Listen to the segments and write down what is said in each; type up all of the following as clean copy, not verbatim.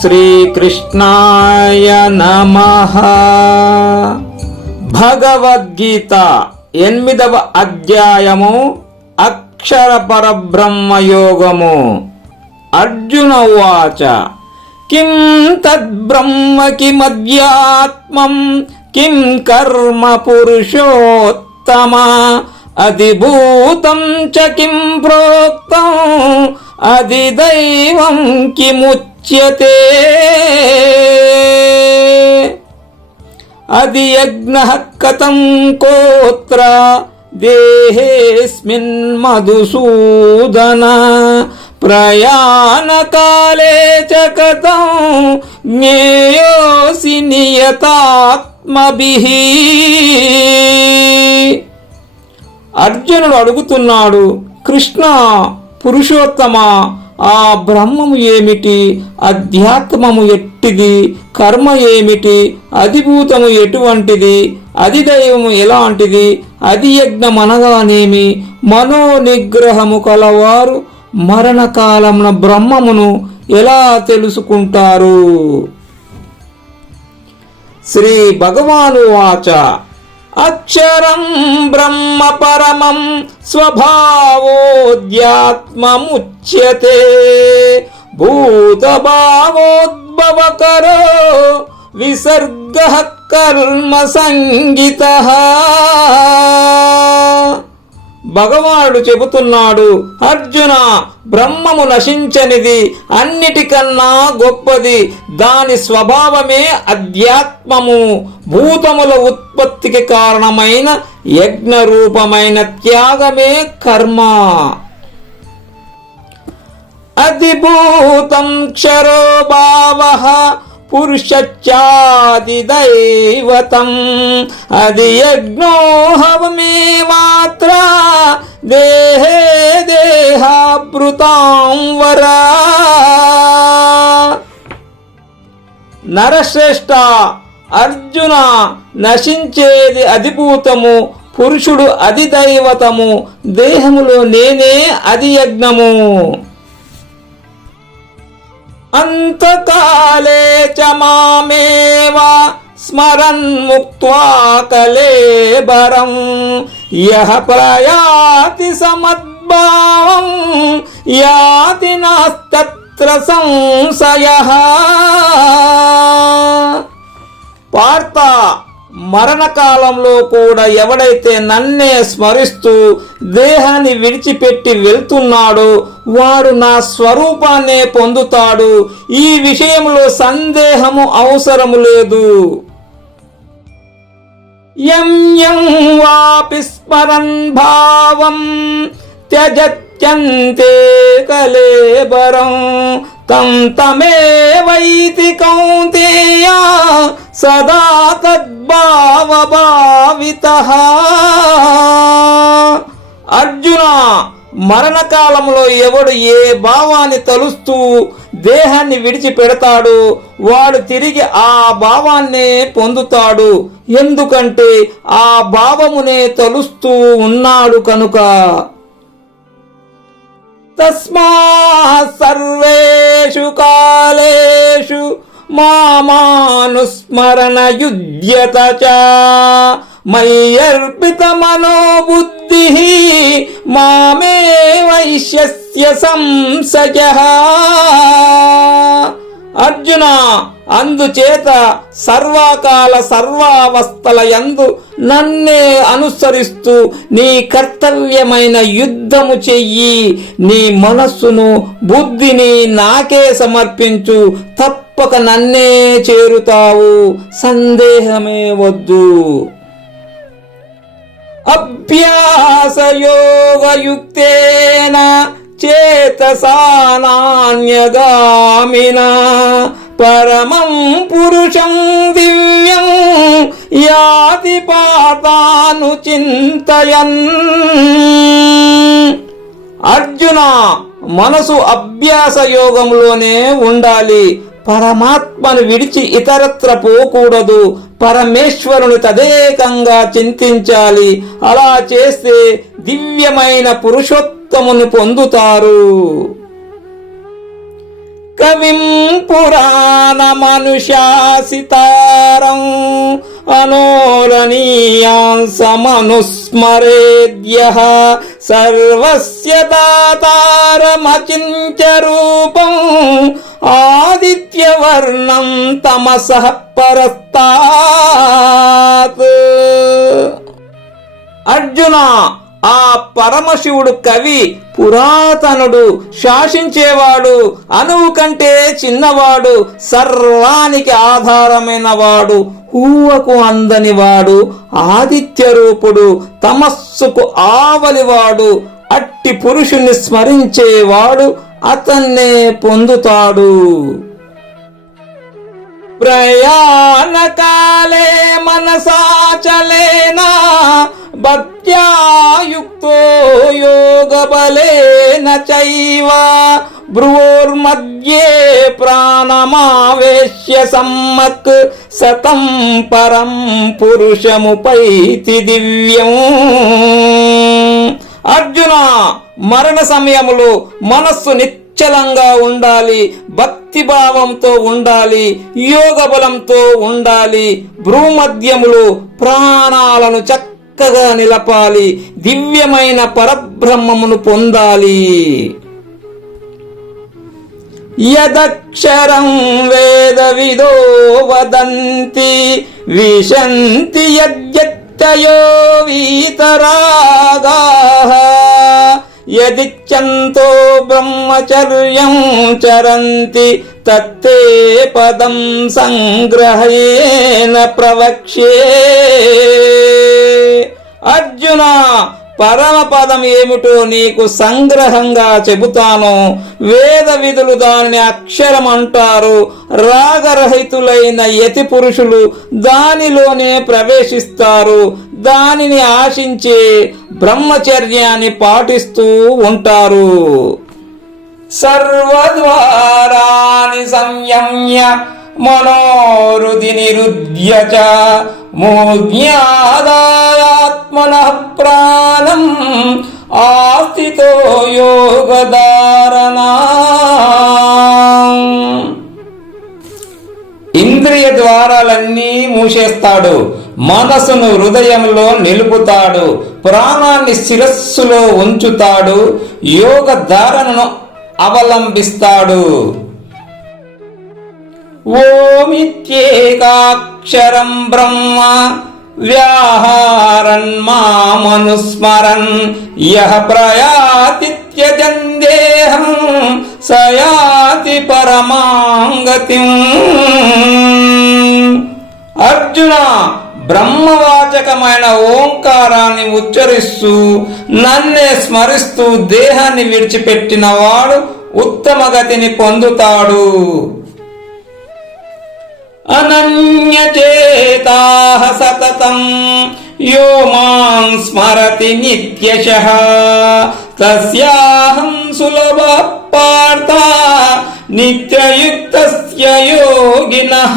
శ్రీకృష్ణాయ నమః. భగవద్గీత 8వ అధ్యాయము అక్షర పరబ్రహ్మయోగము. అర్జున ఉవాచ కిం తద్బ్రహ్మ కిమధ్యాత్మం కిం కర్మ పురుషోత్తమ అధిభూతం చ కిం ప్రోక్తం అధిదైవం కిముచ్యతే అధియజ్ఞః కథం కోత్ర దేహేస్మిన్ మధుసూదన ప్రయాణకాలే చ కథం జ్ఞేయోసి నియతాత్మభిః. అర్జునుడు అడుగుతున్నాడు, కృష్ణ పురుషోత్తమ, ఆ బ్రహ్మము ఏమిటి, అధ్యాత్మము ఎట్టిది, కర్మ ఏమిటి, అధిభూతము ఎటువంటిది, అధిదైవము ఎలాంటిది, అధియజ్ఞం అనగానేమి, మనోనిగ్రహము కలవారు మరణకాలమున బ్రహ్మమును ఎలా తెలుసుకుంటారు? శ్రీ భగవాను వాచ అక్షరం బ్రహ్మ పరమం స్వభావోధ్యాత్మముచ్యతే భూతభావోద్భవకరో విసర్గః కర్మ సంగితః. భగవానుడు చెబుతున్నాడు, అర్జున, బ్రహ్మము నశించనిది, అన్నిటికన్నా గొప్పది, దాని స్వభావమే అధ్యాత్మము, భూతముల ఉత్పత్తికి కారణమైన యజ్ఞ రూపమైన త్యాగమే కర్మ. అధిభూతం క్షరో భావః పురుషచ్చాదిదైవతం అధియజ్ఞో హవమేవాత్ర దేహే దేహాభృతాం వరా. నరశ్రేష్ఠ, అర్జున, నశించేది అధిభూతము, పురుషుడు అధిదైవతము, దేహములో నేనే అధియజ్ఞము. అంతకాలే చ మామేవ స్మరన్ ముక్త్వా కలేబరం యః ప్రయాతి సమద్భావం యాతి నాస్తత్ర సంశయః. పార్థ, మరణకాలంలో కూడా ఎవడైతే నన్నే స్మరిస్తూ దేహాన్ని విడిచిపెట్టి వెళ్తున్నాడో వాడు నా స్వరూపాన్నే పొందుతాడు. ఈ విషయంలో సందేహము అవసరము లేదు. యం యం వాపి స్మరన్ భావం త్యజత్యంతే కలేబరం తం తమేవైతి కౌంతేయ సదా తద్భావభావితః. అర్జున, మరణకాలంలో ఎవడు ఏ భావాన్ని తలుస్తూ దేహాన్ని విడిచిపెడతాడో వాడు తిరిగి ఆ భావాన్నే పొందుతాడు. ఎందుకంటే ఆ భావమునే తలుస్తూ ఉన్నాడు కనుక. తస్మాత్ సర్వేషు కాలేషు మామానుస్మరణ యుధ్యత చ మయ్యర్పిత మనోబుద్ధిః మామే వైశ్యస్య సంశయః. అర్జున, అందుచేత సర్వకాల సర్వావస్థల యందు నన్నే అనుసరిస్తూ నీ కర్తవ్యమైన యుద్ధము చెయ్యి. నీ మనస్సును, బుద్ధిని నాకే సమర్పించు, తప్పక నన్నే చేరుతావు, సందేహమే వద్దు. అభ్యాసయోగయుక్తేన చేతసా నాన్యగామినా పరమం పురుషం దివ్యం యాతి పాతాను చింతయన్. అర్జున, మనసు అభ్యాస యోగంలోనే ఉండాలి. పరమాత్మను విడిచి ఇతరత్ర పోకూడదు. పరమేశ్వరుని తదేకంగా చింతించాలి. అలా చేస్తే దివ్యమైన పురుషోత్తముని పొందుతారు. కవిం పురాణమనుశాసితారం అనోరణీయాంసమనుస్మరేద్యః సర్వస్య దాతారమచింత్య రూపం ఆదిత్యవర్ణం తమసః పరస్తాత్. అర్జున, ఆ పరమశివుడు కవి, పురాతనుడు, శాసించేవాడు, అణువు కంటే చిన్నవాడు, సర్వానికి ఆధారమైన వాడు, ఊహకు అందనివాడు, ఆదిత్య రూపుడు, తమస్సుకు ఆవలివాడు. అట్టి పురుషుని స్మరించేవాడు అతన్నే పొందుతాడు. ప్రయాణకాలే మనసాచలేన భక్త్యా యుక్తో యోగబలేన చైవ భ్రువోర్మధ్యే ప్రాణమావేశ్య సమ్మక్ సతం పరం పురుషముపైతి దివ్యం. అర్జున, మరణ సమయములో మనస్సు నిశ్చలంగా ఉండాలి, భక్తిభావంతో ఉండాలి, యోగ బలంతో ఉండాలి. భ్రూమధ్యములో ప్రాణాలను చక్కగా నిలపాలి, దివ్యమైన పరబ్రహ్మమును పొందాలి. యదక్షరం వేదవిదో వదంతి విశంతి యద్యత్తయో వీతరాగాః యదిచ్ఛంతో బ్రహ్మచర్యం చరంతి తత్తే పదం సంగ్రహేణ ప్రవక్ష్యే. అర్జున, పరమపదం ఏమిటో నీకు సంగ్రహంగా చెబుతాను. వేద విధులు దానిని అక్షరం అంటారు. రాగరహితులైన యతి పురుషులు దానిలోనే ప్రవేశిస్తారు. దానిని ఆశించే బ్రహ్మచర్యాన్ని పాటిస్తూ ఉంటారు. సర్వద్వారాని సంయమ్య మనోరుది నిరుధ్య చ మూజ్ఞాదాయాత్మనః ప్రాణం ఆస్థితో యోగధారణ. ఇంద్రియ ద్వారాలన్నీ మూసేస్తాడు, మనసును హృదయంలో నిలుపుతాడు, ప్రాణాన్ని శిరస్సులో ఉంచుతాడు, యోగ ధారణను అవలంబిస్తాడు. ఓమిత్యేకాక్షరం బ్రహ్మ వ్యాహారన్ మామనుస్మరన్ యః ప్రయాతి త్యజన్ దేహం స యాతి పరమాం గతిం. అర్జున, బ్రహ్మవాచకమైన ఓంకారాన్ని ఉచ్చరిస్తూ నన్నే స్మరిస్తూ దేహాన్ని విడిచిపెట్టిన వాడు ఉత్తమ గతిని పొందుతాడు. అనన్యచేతాః సతతం యో మాం స్మరతి నిత్యశః తస్యాహం సులభః పార్థ నిత్యయుక్తస్య యోగినః.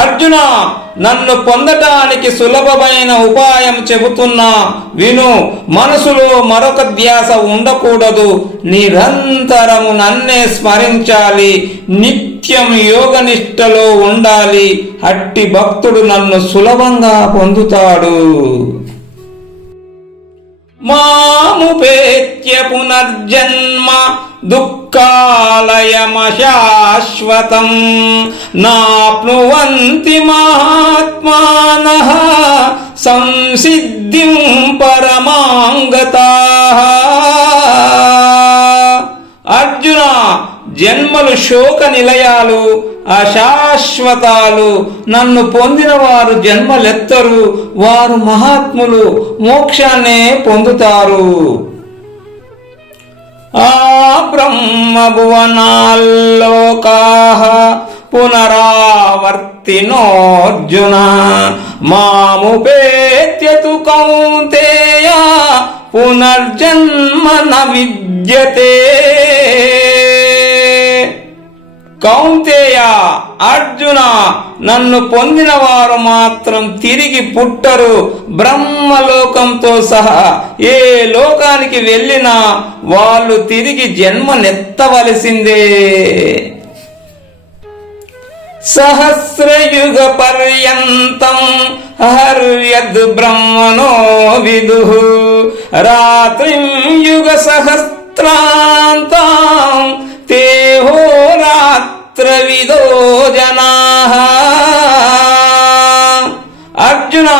అర్జున, నన్ను పొందటానికి సులభమైన ఉపాయం చెబుతున్నా విను. మనసులో మరొక ధ్యాస ఉండకూడదు. నిరంతరము నన్నే స్మరించాలి, నిత్యం యోగనిష్టలో ఉండాలి. అట్టి భక్తుడు నన్ను సులభంగా పొందుతాడు. మాముపేత్య పునర్జన్మ దుఃఖాలయమశాశ్వతం నాప్నువంతి మహాత్మానః సంసిద్ధిం పరమాం గతాః. అర్జున, జన్మలు శోక నిలయాలు, అశాశ్వతాలు. నన్ను పొందిన వారు జన్మలెత్తరు. వారు మహాత్ములు, మోక్షాన్నే పొందుతారు. ఆ బ్రహ్మభువనాల్లోకాః పునరావర్తినోర్జున మాముపేత్య తు కౌంతేయ పునర్జన్మ న విద్యతే. కౌంతేయ, అర్జున, నన్ను పొందిన వారు మాత్రం తిరిగి పుట్టరు. బ్రహ్మలోకంతో సహా ఏ లోకానికి వెళ్ళినా వాళ్ళు తిరిగి జన్మనెత్తవలసిందే. సహస్రయుగ పర్యంతం హర్యద్ బ్రహ్మణో విదుః రాత్రిం యుగ సహస్రాంతం తే హోరాత్రవిదో జనాః. అర్జున,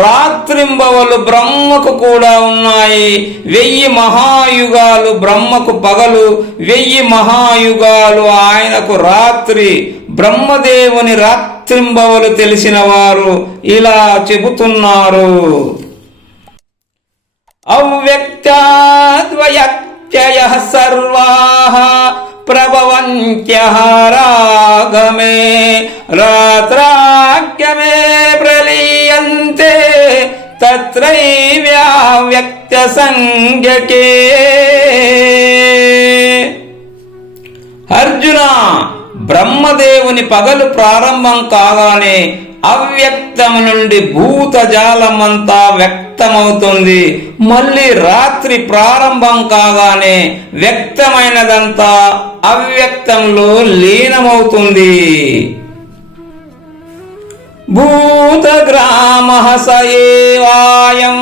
రాత్రింబవలు బ్రహ్మకు కూడా ఉన్నాయి. 1000 మహాయుగాలు బ్రహ్మకు పగలు, 1000 మహాయుగాలు ఆయనకు రాత్రి. బ్రహ్మదేవుని రాత్రింబవలు తెలిసిన వారు ఇలా చెబుతున్నారు. అవ్యక్తాద్వయత్యయః సర్వాః ప్రభవంత్యః రాగమే రాత్రాగ్యమే ప్రలీయంతే తత్రైవ్యావ్యక్త సంజ్ఞకే. అర్జున, బ్రహ్మదేవుని పగలు ప్రారంభం కాగానే అవ్యక్తము నుండి భూతజాలమంతా వ్యక్తమవుతుంది. మళ్ళీ రాత్రి ప్రారంభం కాగానే వ్యక్తమైనదంతా అవ్యక్తంలో లీనమవుతుంది. భూతగ్రామః స ఏవాయం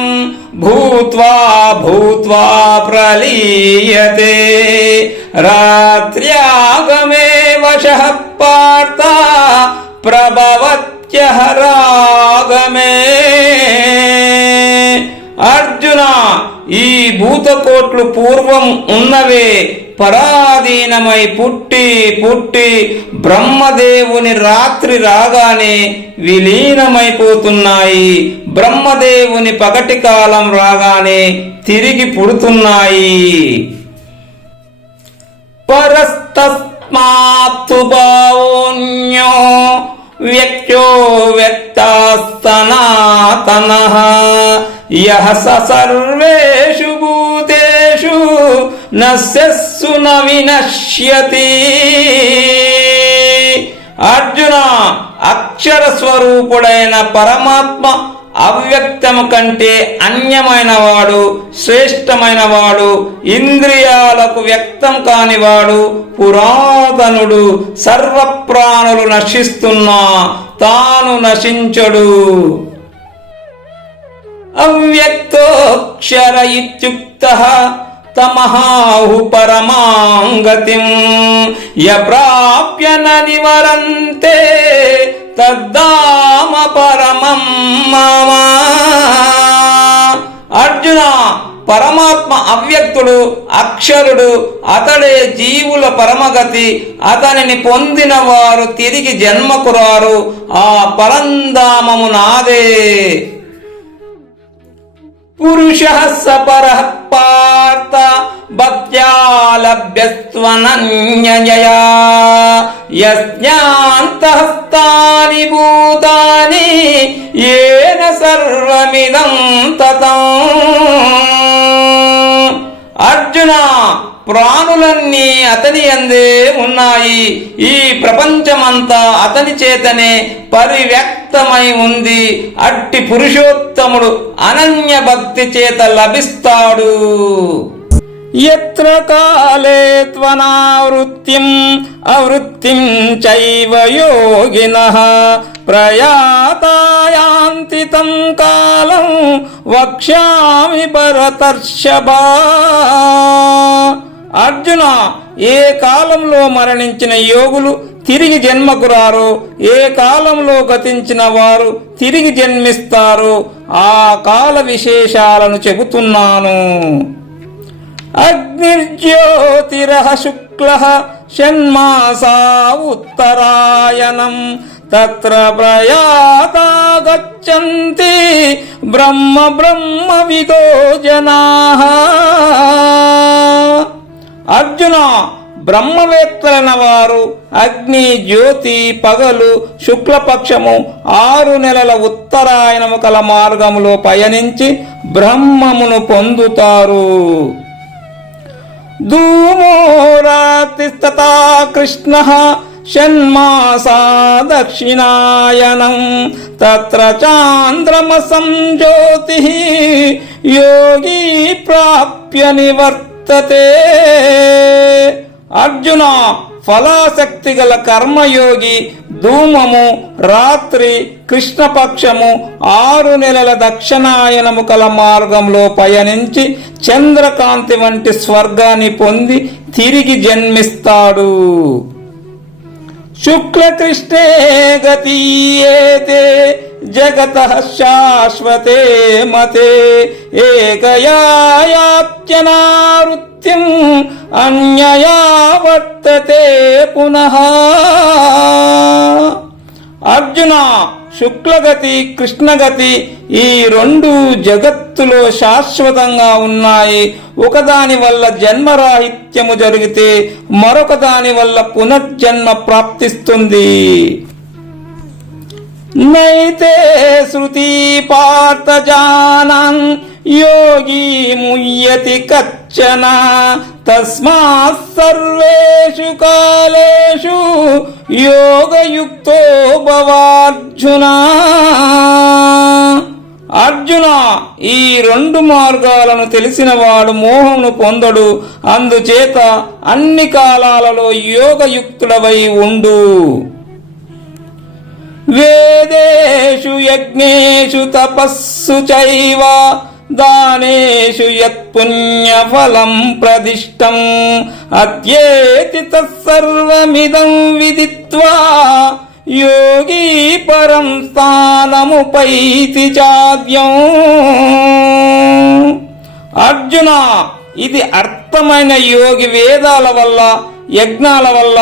భూత్వా భూత్వా ప్రలీయతే రాత్ర్యాగమే వశః పార్థ ప్రభవత్యః రాగమే. అర్జున, ఈ భూతకోట్లు పూర్వం ఉన్నవే పరాధీనమై పుట్టి పుట్టి బ్రహ్మదేవుని రాత్రి రాగానే విలీనమైపోతున్నాయి. బ్రహ్మదేవుని పగటి కాలం రాగానే తిరిగి పుడుతున్నాయి. పరస్తస్మాత్తు భావోన్యో వ్యక్తో వ్యక్తాస్తనాతనః యః స సర్వేషు భూతేషు నశ్యస్సు న వినశ్యతి. అర్జున, అక్షర స్వరూపుడైన పరమాత్మ అవ్యక్తము కంటే అన్యమైన వాడు, శ్రేష్టమైన వాడు, ఇంద్రియాలకు వ్యక్తం కానివాడు, పురాతనుడు. సర్వప్రాణులు నశిస్తున్నా తాను నశించడు. అవ్యక్తోక్షర ఇత్యుక్తః తమహాహు పరమాం గతిం య ప్రాప్య న నివరంతే తద్ధామ పరమం మమ. అర్జున, పరమాత్మ అవ్యక్తుడు, అక్షరుడు. అతడే జీవుల పరమగతి. అతనిని పొందిన వారు తిరిగి జన్మకు రారు. ఆ పరంధామము నాదే. పురుషః స పరః పార్థ భక్త్యా లభ్యస్త్వనన్యయా యస్యాంతఃస్థాని భూతాని యేన సర్వమిదం తతం. అర్జున, ప్రాణులన్నీ అతని యందే ఉన్నాయి. ఈ ప్రపంచమంతా అతని చేతనే పరివ్యక్తమై ఉంది. అట్టి పురుషోత్తముడు అనన్య భక్తి చేత లభిస్తాడు. యత్ర కాలే త్వనావృత్తిం అవృత్తిం చైవ యోగినః ప్రయాతాయాంతి తం కాలం వక్ష్యామి భరతర్షభా. అర్జున, ఏ కాలంలో మరణించిన యోగులు తిరిగి జన్మకు రారు, ఏ కాలంలో గతించిన వారు తిరిగి జన్మిస్తారు, ఆ కాల విశేషాలను చెబుతున్నాను. అగ్నిర్జ్యోతిరః శుక్లః షణ్మాసా ఉత్తరాయణం తత్ర ప్రయాతా గచ్చంతి బ్రహ్మ బ్రహ్మవిదో జనాః. అర్జున, బ్రహ్మవేత్తలైన వారు అగ్ని, జ్యోతి, పగలు, శుక్లపక్షము 6 నెలల ఉత్తరాయణము కల మార్గములో పయనించి బ్రహ్మమును పొందుతారు. ధూమో రాత్రిస్తథా కృష్ణః షణ్మాసా దక్షిణాయనం తత్ర చాంద్రమసం జ్యోతిః యోగి ప్రాప్య నివర్తతే. అర్జున, ఫలాశక్తి గల కర్మయోగి ధూమము రాత్రి కృష్ణపక్షము 6 నెలల దక్షిణాయనము కల మార్గంలో పయనించి చంద్రకాంతి వంటి స్వర్గాన్ని పొంది తిరిగి జన్మిస్తాడు. శుక్లకృష్ణే గతీయేతే జగతః శాశ్వతే మతే ఏకయాయాప్త్యనావృత్తిం అన్యయా వర్తతే పునః. అర్జున, శుక్లగతి కృష్ణగతి ఈ 2 జగత్తులో శాశ్వతంగా ఉన్నాయి. ఒకదాని వల్ల జన్మరాహిత్యము జరిగితే మరొక దాని వల్ల పునర్జన్మ ప్రాప్తిస్తుంది. నైతే శృతి పార్థ జానన్ యోగి ముయ్యతి కచ్చన తస్మాత్ సర్వేషు కాలేషు యోగయుక్తో భవార్జున. అర్జున, ఈ 2 మార్గాలను తెలిసినవాడు మోహమును పొందడు. అందుచేత అన్ని కాలాలలో యోగయుక్తుడవై ఉండు. వేదేషు యజ్ఞేషు తపస్సు చైవ దానేషు యత్పుణ్యఫలం ప్రదిష్టం అత్యేతి తత్సర్వమిదం విదిత్వా యోగి పరం స్థానముపైతి చాద్యం. అర్జున, ఇది అర్థమైన యోగి వేదాల వల్ల యజ్ఞాల వల్ల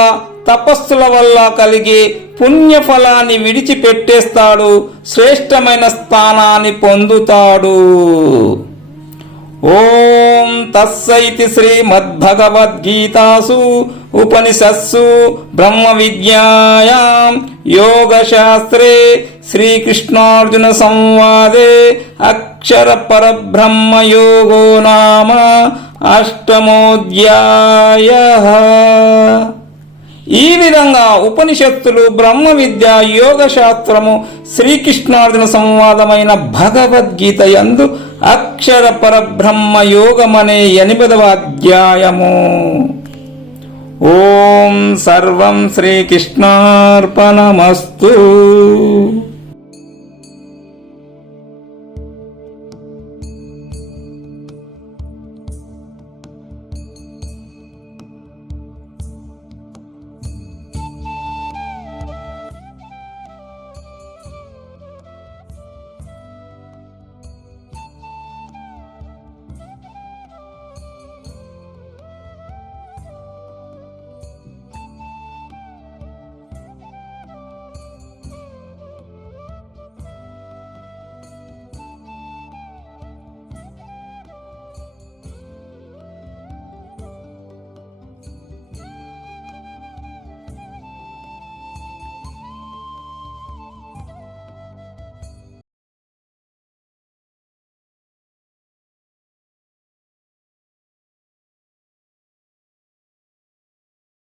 తపస్సుల వల్ల కలిగే పుణ్యఫలాన్ని విడిచిపెట్టేస్తాడు, శ్రేష్టమైన స్థానాన్ని పొందుతాడు. ఓం తస్సైతి శ్రీమద్భగవద్గీతాసు ఉపనిషత్సు బ్రహ్మ విద్యాయాం యోగశాస్త్రే శ్రీకృష్ణార్జున సంవాదే అక్షర పరబ్రహ్మ యోగో నామ అష్టమోధ్యాయః. ఈ విధంగా ఉపనిషత్తులు, బ్రహ్మ విద్య, యోగ శాస్త్రము, శ్రీకృష్ణార్జున సంవాదమైన భగవద్గీత యందు అక్షర పరబ్రహ్మ యోగమనే 8వ అధ్యాయము. ఓం సర్వం శ్రీకృష్ణార్పణమస్తు.